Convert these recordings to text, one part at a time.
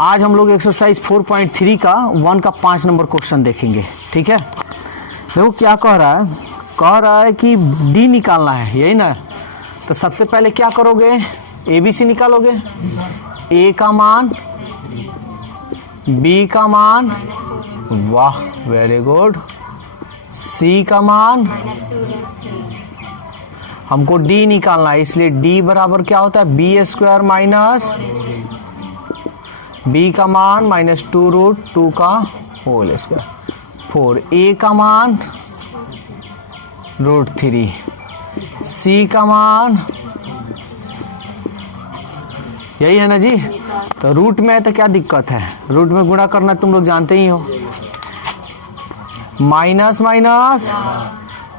आज हम लोग एक्सरसाइज 4.3 का 1 का 5 नंबर क्वेश्चन देखेंगे। ठीक है, देखो क्या कह रहा है कि डी निकालना है, यही ना। तो सबसे पहले क्या करोगे, एबीसी निकालोगे। ए का मान, बी का मान, वाह वेरी गुड, सी का मान, हमको डी निकालना है, इसलिए डी बराबर क्या होता है, बी स्क्वायर माइनस बी का मान माइनस 2√2 का होल स्क्वायर 4। ए का मान √3, सी का मान यही है ना जी। तो रूट में है तो क्या दिक्कत है, रूट में गुणा करना तुम लोग जानते ही हो। माइनस माइनस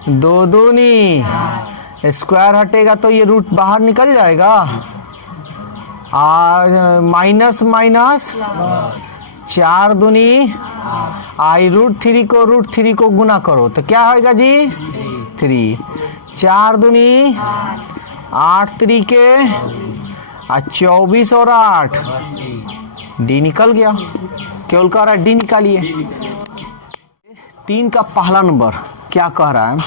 दो दूनी, स्क्वायर हटेगा तो ये रूट बाहर निकल जाएगा। माइनस माइनस 4 दूनी, आई √3 को गुना करो तो क्या होगा जी 3। 4 दूनी 8 तरीके 24 और 8, डी निकल गया। केवल कह रहा है डी निकालिए। 3 का पहला नंबर क्या कह रहा है,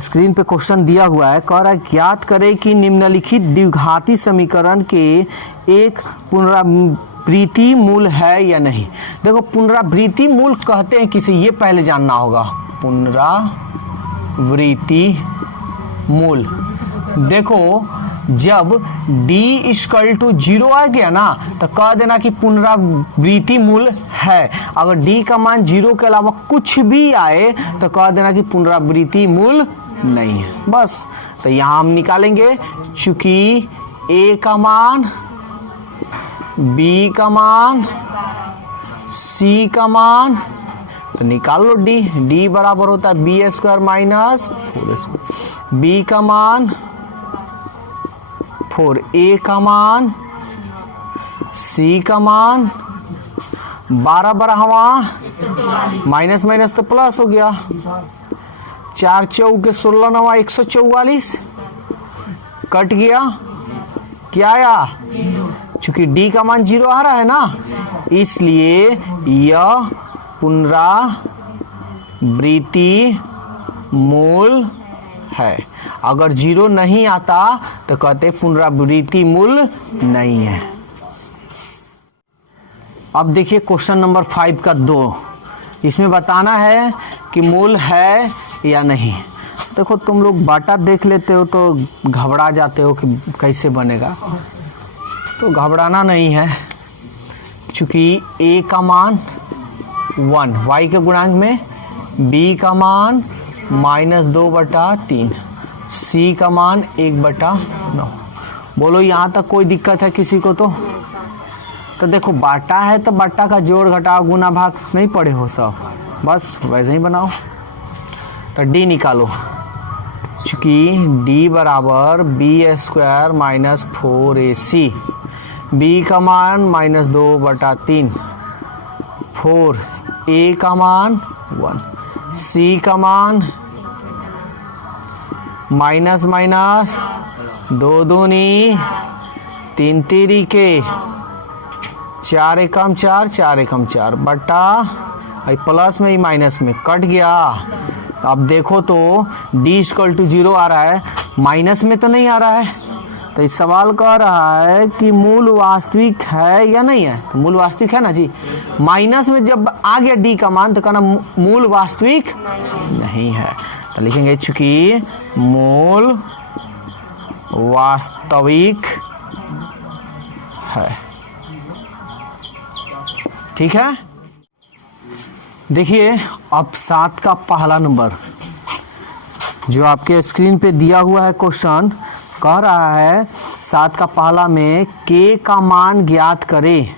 स्क्रीन पे क्वेश्चन दिया हुआ है, कह रहा है ज्ञात करें कि निम्नलिखित द्विघाती समीकरण के एक पुनरावृत्ति मूल है या नहीं। देखो पुनरावृत्ति मूल कहते हैं किसे, ये पहले जानना होगा। पुनरावृत्ति मूल, देखो जब d = 0 आ गया ना तो कह देना कि पुनरावृत्ति मूल है। अगर d का मान 0 के अलावा कुछ भी आए तो कह देना कि पुनरावृत्ति मूल नहीं है, बस। तो यहां हम निकालेंगे, चूंकि a का मान, b का मान, c का मान, तो निकाल लो d बराबर होता है b² माइनस 4। b का मान 4, a का मान, c का मान 12 बराहवा माइनस माइनस तो प्लस हो गया। 4 चौके 16 9 144 कट गया, क्या आया, चूंकि d का मान 0 आ रहा है ना, इसलिए यह पुनरावृत्ति मूल है। अगर 0 नहीं आता तो कहते पुनरावृत्ति मूल नहीं है। अब देखिए क्वेश्चन नंबर 5 का 2, इसमें बताना है कि मूल है या नहीं। देखो तुम लोग बाटा देख लेते हो तो घबरा जाते हो कि कैसे बनेगा, तो घबराना नहीं है। चूंकि a का मान 1 y के गुणांक में, b का मान -2/3, c का मान 1/9। बोलो यहाँ तक कोई दिक्कत है किसी को? तो देखो बाटा है तो बाटा का जोड़ घटाव गुना भाग नहीं पढ़े हो सब, बस वैसे ही बनाओ। तो d निकालो, चूंकि d बराबर b² माइनस 4ac, b का मान -2/3, 4, a का मान 1, c का मान माइनस माइनस 2 दूनी 3 तरीके 4 एकम 4, 4 एकम 4 बटा प्लस में ही माइनस में कट गया। अब देखो तो d = 0 आ रहा है, माइनस में तो नहीं आ रहा है। तो इस सवाल कह रहा है कि मूल वास्तविक है या नहीं है। तो मूल वास्तविक है ना जी। माइनस में जब आ गया d का मान तो कहना मूल वास्तविक नहीं है। तो लिखेंगे चूंकि मूल वास्तविक है। ठीक है, देखिए अब 7 का पहला नंबर जो आपके स्क्रीन पे दिया हुआ है क्वेश्चन, कह रहा है 7 का पहला में k का मान ज्ञात करें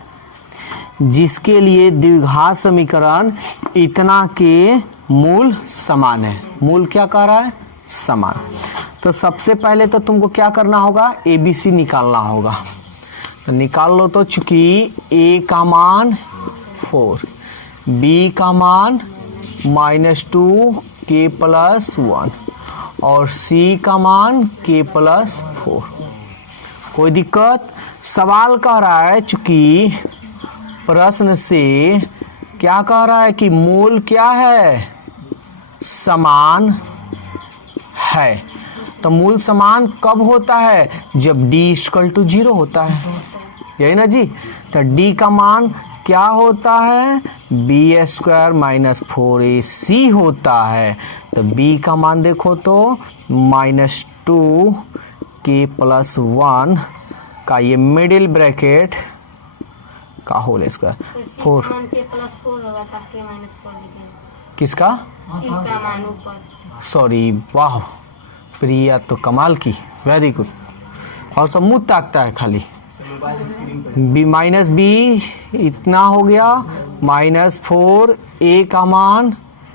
जिसके लिए द्विघात समीकरण इतना के मूल समान है। मूल क्या कह रहा है, समान। तो सबसे पहले तो तुमको क्या करना होगा, एबीसी निकालना होगा। तो निकाल लो। तो चूंकि a का मान 4, b का मान -2k + 1 और c का मान k + 4, कोई दिक्कत? सवाल कह रहा है चूंकि प्रश्न से क्या कह रहा है कि मूल क्या है, समान है। तो मूल समान कब होता है, जब d इक्वल टू 0 होता है, यही ना जी। तो d का मान क्या होता है, b स्क्वायर माइनस 4ac होता है। तो b का मान देखो तो -2k प्लस 1 का ये मिडिल ब्रैकेट का होल स्क्वायर 4 किसका, सॉरी, वाह प्रिया तो कमाल की, वेरी गुड। और सब मुंह ताकता है खाली। b माइनस बी इतना हो गया, -4a का मान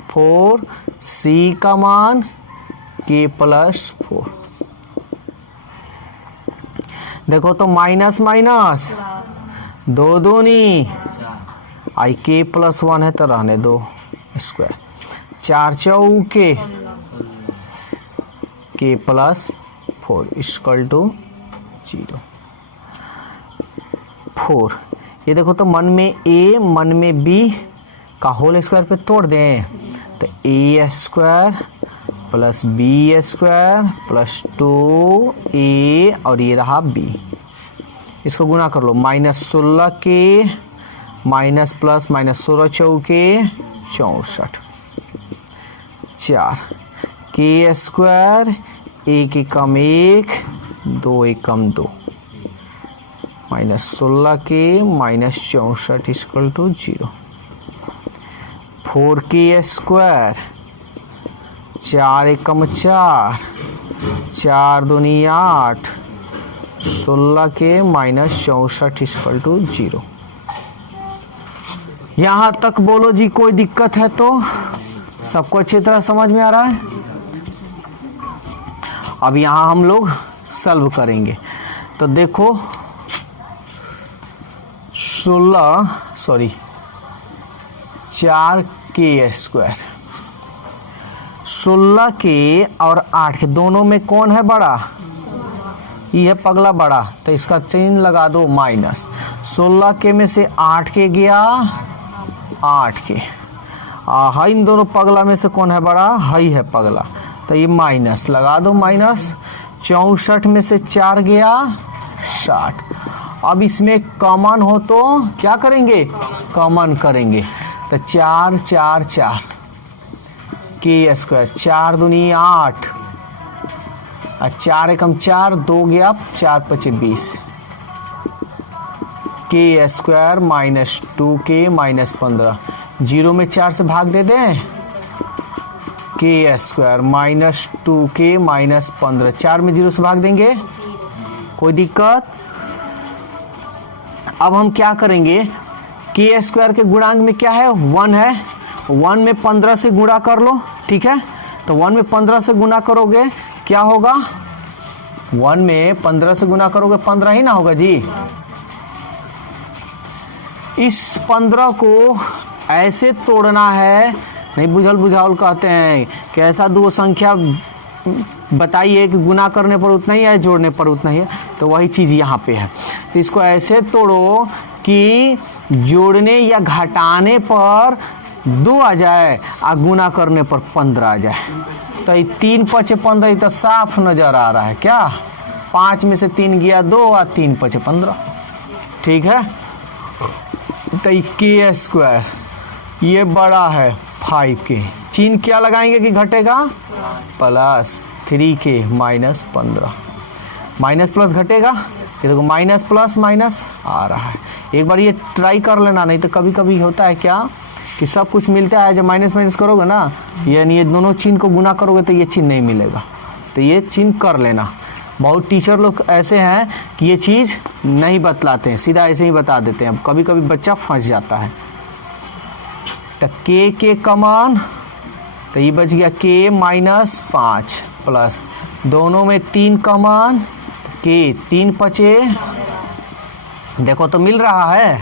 4, c का मान k प्लस 4। देखो तो माइनस माइनस दो दूनी आई k प्लस 1 है तो रहने दो स्क्वायर, 4 चौके k प्लस 4 इक्वल टू 0 4। ये देखो तो मन में a मन में b का होल स्क्वायर पे तोड़ दें तो a square plus b square plus 2a और ये रहा b। इसको गुना कर लो, -16 के माइनस प्लस -16 चौके 64, 4 k स्क्वायर 1 एकम 1 2 एकम 2 -16 के -64 इक्वल टू 0। 4k स्क्वायर 4 एकम 4 4 दूनी 8 16 के -64 इक्वल टू 0। यहाँ तक बोलो जी, कोई दिक्कत है तो? सबको अच्छी तरह समझ में आ रहा है? अब यहाँ हम लोग सॉल्व करेंगे। तो देखो 4k स्क्वायर 16 के और 8 के दोनों में कौन है बड़ा, ये पगला बड़ा, तो इसका चिन्ह लगा दो माइनस। 16 के में से 8 के गया 8 के, हाई इन दोनों पगला में से कौन है बड़ा, हाई है पगला, तो ये माइनस लगा दो माइनस। 64 में से 4 गया 60। अब इसमें कॉमन हो तो क्या करेंगे, कॉमन करेंगे तो 4 4 4 k स्क्वायर 4 दूनी 8 और 4 एकम 4 2 गया 4 पचे 20 k स्क्वायर -2k -15 0 में 4 से भाग दे दें, k स्क्वायर -2k -15 4 में 0 से भाग देंगे, कोई दिक्कत? अब हम क्या करेंगे, k स्क्वायर के गुणांक में क्या है, 1 है, 1 में 15 से गुणा कर लो, ठीक है। तो 1 में 15 से गुणा करोगे क्या होगा, 1 में 15 से गुणा करोगे 15 ही ना होगा जी। इस 15 को ऐसे तोड़ना है, नहीं बुझल बुझाउल कहते हैं कि ऐसा दो संख्या बताइए कि गुना करने पर उतना ही है, जोड़ने पर उतना ही है, तो वही चीज़ यहाँ पे है। तो इसको ऐसे तोड़ो कि जोड़ने या घटाने पर 2 आ जाए और गुना करने पर 15 आ जाए। तो ये 3 पचे 15 तो साफ नजर आ रहा है क्या, 5 में से 3 गया 2 और 3 पचे 15, ठीक है। तो k स्क्वायर ये बड़ा है 5k, चिन्ह क्या लगाएंगे कि घटेगा, प्लस 3k -15, माइनस प्लस घटेगा, ये देखो माइनस प्लस माइनस आ रहा है। एक बार ये ट्राई कर लेना, नहीं तो कभी कभी होता है क्या कि सब कुछ मिलता है, जब माइनस माइनस करोगे ना, यानी ये दोनों चिन्ह को गुना करोगे तो ये चिन्ह नहीं मिलेगा, तो ये चिन्ह कर लेना। बहुत टीचर लोग ऐसे हैं कि ये चीज़ नहीं बतलाते हैं, सीधा ऐसे ही बता देते हैं, अब कभी कभी बच्चा फंस जाता है। तो के कमान, तो ये बच गया k -5 प्लस दोनों में 3 कमान, k 3 पचे, देखो तो मिल रहा है,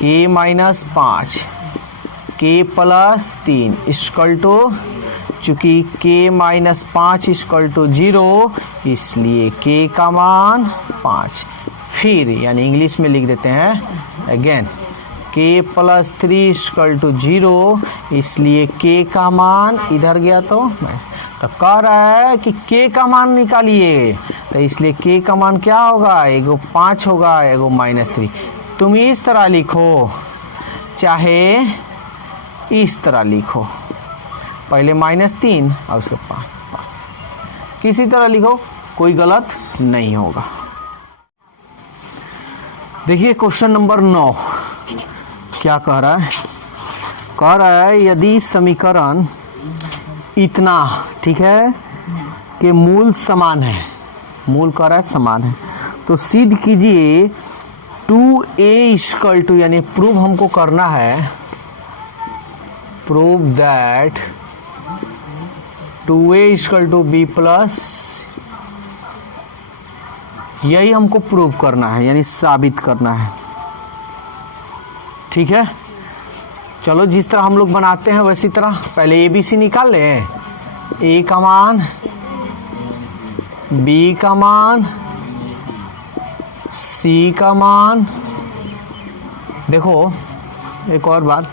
k -5 k plus 3 equal to, चूंकि k -5 इक्वल टू 0 इसलिए k का मान 5। फिर यानी इंग्लिश में लिख देते हैं again, k plus 3 equal to 0, इसलिए k का मान इधर गया तो कह रहा है कि k का मान निकालिए, तो इसलिए k का मान क्या होगा, एगो 5 होगा, एगो -3। तुम इस तरह लिखो चाहे इस तरह लिखो, पहले -3 और उसके 5, किसी तरह लिखो, कोई गलत नहीं होगा। देखिए क्वेश्चन नंबर 9 क्या कह रहा है, कह रहा है यदि समीकरण इतना, ठीक है, कि मूल समान है, मूल कह रहा है समान है, तो सिद्ध कीजिए 2a इक्वल टू, यानी प्रूव हमको करना है, prove that 2a equal to b plus, यही हमको प्रूव करना है, यानी साबित करना है। ठीक है, चलो जिस तरह हम लोग बनाते हैं वैसी तरह पहले ABC निकाल लें, A का मान, B का मान, C का मान। देखो एक और बात,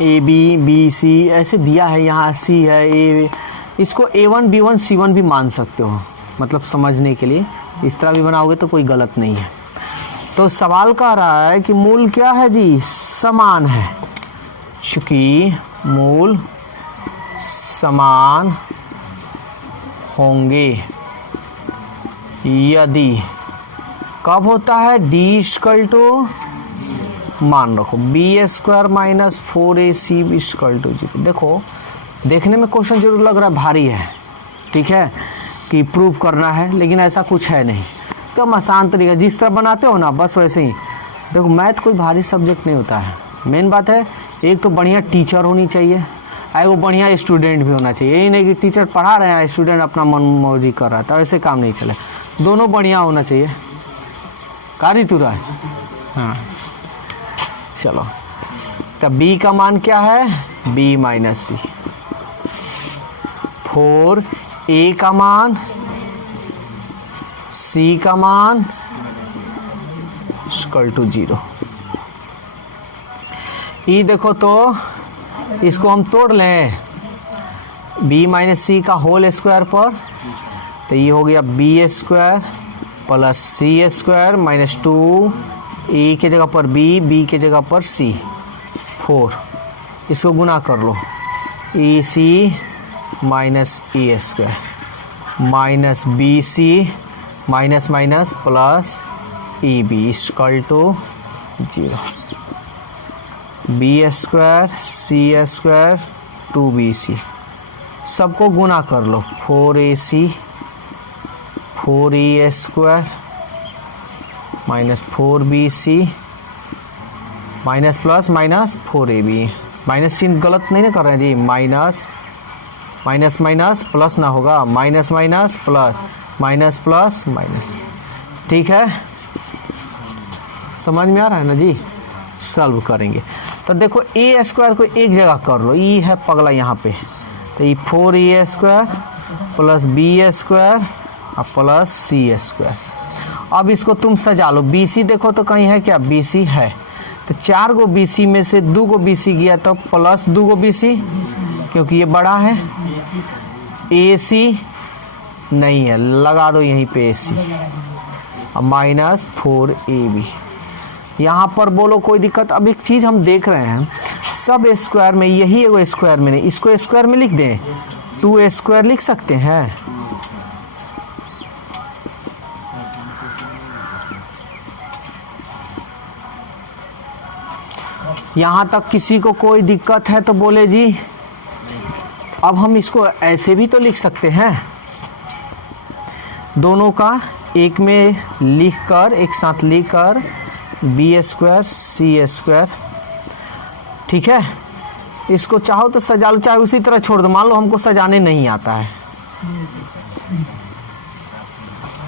AB BC ऐसे दिया है, यहाँ C है, A, इसको A1 B1 C1 भी मान सकते हो, मतलब समझने के लिए इस तरह भी बनाओगे तो कोई गलत नहीं है। तो सवाल कह रहा है कि मूल क्या है जी, समान है, चूंकि मूल समान होंगे यदि, कब होता है, D इक्वल टू, मान रखो b² minus 4ac equal to 0। देखो देखने में क्वेश्चन जरूर लग रहा है भारी है, ठीक है, कि प्रूव करना है, लेकिन ऐसा कुछ है नहीं, तो हम आसान तरीका जिस तरह बनाते हो ना बस वैसे ही। देखो मैथ कोई भारी सब्जेक्ट नहीं होता है, मेन बात है एक तो बढ़िया टीचर होनी चाहिए, और वो बढ़िया स्टूडेंट भी होना चाहिए। यही नहीं कि टीचर पढ़ा रहे हैं स्टूडेंट अपना मन मौजी कर रहा है, तो ऐसे काम नहीं चले, दोनों बढ़िया होना चाहिए। कारी तू रहा है, हाँ चलो, तब b का मान क्या है, b माइनस सी, 4 a का मान, c का मान इक्वल टू 0। ये देखो तो इसको हम तोड़ लें b माइनस सी का होल स्क्वायर पर, तो ये हो गया b² plus c² minus 2, a के जगह पर b के जगह पर c, 4, इसको गुना कर लो, ac minus a² minus bc minus minus plus ab equal to 0, b² c² 2bc, सबको गुना कर लो, 4ac 4a² minus 4bc minus plus minus 4ab, minus चिन्ह गलत नहीं ना कर रहे हैं जी, माइनस माइनस माइनस प्लस ना होगा, minus minus plus, minus plus minus, ठीक है, समझ में आ रहा है ना जी। सॉल्व करेंगे तो देखो a² को एक जगह कर लो, e है पगला यहाँ पे, तो ये 4a² प्लस b² और प्लस c²। अब इसको तुम सजा लो, BC देखो तो कहीं है क्या, BC है, तो 4 गो BC में से 2 गो BC गया तो प्लस 2 गो BC, क्योंकि ये बड़ा है, AC नहीं है, लगा दो यहीं पे AC, माइनस 4AB। यहाँ पर बोलो कोई दिक्कत। अब एक चीज़ हम देख रहे हैं, सब स्क्वायर में, यही एगो स्क्वायर में नहीं, इसको स्क्वायर में लिख दें, 2a² लिख सकते हैं, यहाँ तक किसी को कोई दिक्कत है तो बोले जी। अब हम इसको ऐसे भी तो लिख सकते हैं, दोनों का एक में लिखकर, एक साथ लिखकर b² c², ठीक है, इसको चाहो तो सजा लो, चाहे उसी तरह छोड़ दो, मान लो हमको सजाने नहीं आता है।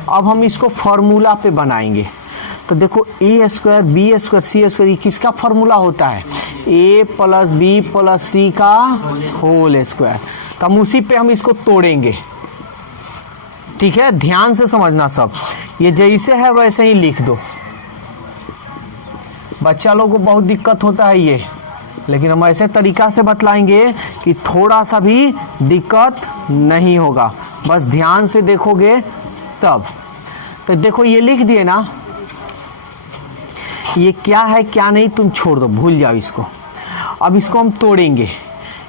अब हम इसको फॉर्मूला पे बनाएंगे, तो देखो a² b² c² ये किसका फॉर्मूला होता है, a plus b plus c का होल स्क्वायर, तो हम उसी पे हम इसको तोड़ेंगे, ठीक है, ध्यान से समझना सब, ये जैसे है वैसे ही लिख दो, बच्चा लोग को बहुत दिक्कत होता है ये, लेकिन हम ऐसे तरीका से बतलाएंगे कि थोड़ा सा भी दिक्कत नहीं होगा, बस ध्यान से देखोगे तब। तो देखो ये लिख दिए ना, ये क्या है क्या नहीं तुम छोड़ दो, भूल जाओ इसको। अब इसको हम तोड़ेंगे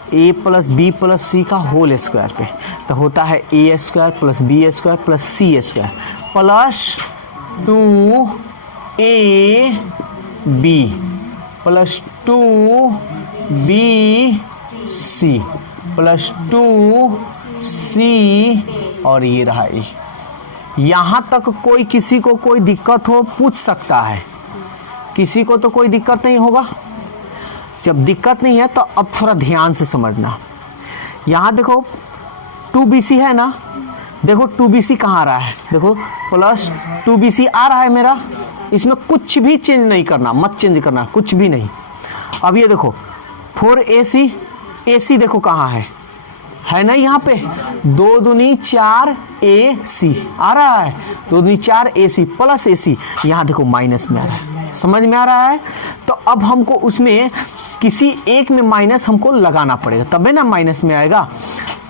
a plus B plus C का होल स्क्वायर पे, तो होता है A square plus B square plus C square plus 2ab plus 2bc plus 2c और ये रहा ए। यहाँ तक कोई किसी को कोई दिक्कत हो पूछ सकता है, किसी को तो कोई दिक्कत नहीं होगा। जब दिक्कत नहीं है तो अब थोड़ा ध्यान से समझना। यहाँ देखो 2bc है ना, देखो 2bc कहाँ आ रहा है, देखो प्लस 2bc आ रहा है मेरा, इसमें कुछ भी चेंज नहीं करना, मत चेंज करना कुछ भी नहीं। अब ये देखो 4ac, ac देखो कहाँ है ना यहाँ पे 2 दूनी 4 ac आ रहा है, 2 दूनी 4 ac प्लस ac, यहाँ देखो माइनस में आ रहा है, समझ में आ रहा है। तो अब हमको उसमें किसी एक में माइनस हमको लगाना पड़ेगा, तबे ना माइनस में आएगा।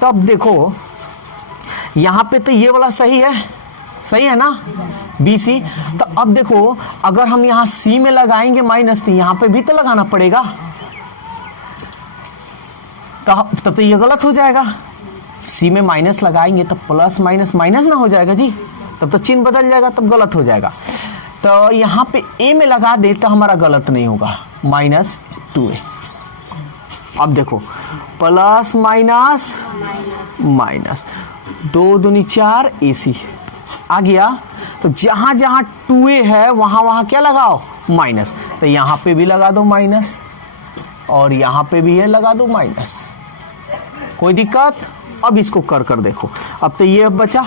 तब देखो यहाँ पे तो ये वाला सही है ना BC। तो अब देखो अगर हम यहाँ C में लगाएंगे माइनस, तो यहाँ पे भी तो लगाना पड़ेगा, तब तो ये गलत हो जाएगा। C में माइनस लगाएंगे तो प्लस माइनस माइनस ना हो जाएगा जी, तब तो चिन्ह बदल जाएगा, तब गलत हो जाएगा। तो यहाँ पे A में लगा दे तो हमारा गलत नहीं होगा, माइनस 2a। अब देखो प्लस माइनस माइनस 2 दूनी 4 ac आ गया। तो जहां जहां 2a है वहां वहां क्या लगाओ, माइनस। तो यहाँ पे भी लगा दो माइनस, और यहाँ पे भी है लगा दो माइनस, कोई दिक्कत। अब इसको कर देखो, अब तो ये बचा,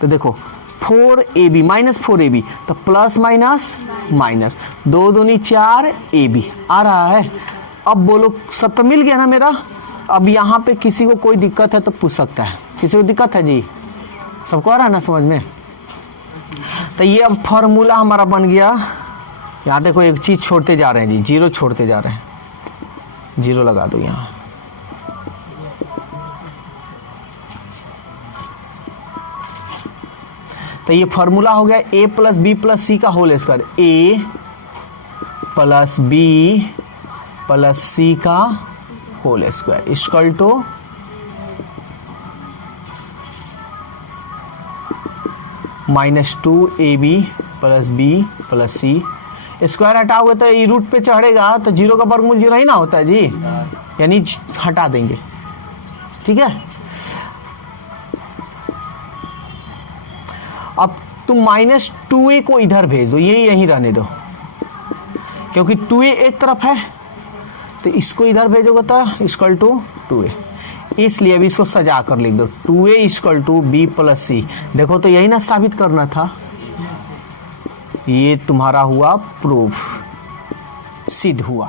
तो देखो 4ab माइनस 4ab, तो प्लस माइनस माइनस 2 दूनी 4 ab आ रहा है। अब बोलो सब तो मिल गया ना मेरा। अब यहाँ पे किसी को कोई दिक्कत है तो पूछ सकता है, किसी को दिक्कत है जी, सबको आ रहा है ना समझ में। तो ये अब फॉर्मूला हमारा बन गया। यहाँ देखो एक चीज छोड़ते जा रहे हैं जी, जीरो छोड़ते जा रहे हैं, जीरो लगा दो यहाँ। तो ये फॉर्मूला हो गया a plus B plus C का whole square, a plus B plus C का whole square equal to -2ab plus B plus C. Square हटाओगे तो ये रूट पे चढ़ेगा, तो जीरो का वर्गमूल जीरो ही ना होता है जी, यानी हटा देंगे, ठीक है। अब तुम -2a को इधर भेज दो, ये यहीं रहने दो, क्योंकि 2a एक तरफ है, तो इसको इधर भेजोगे तो इक्वल टू 2a, इसलिए अभी इसको सजा कर लिख दो 2a equal to B plus C. देखो तो यही ना साबित करना था, ये तुम्हारा हुआ प्रूफ, सिद्ध हुआ।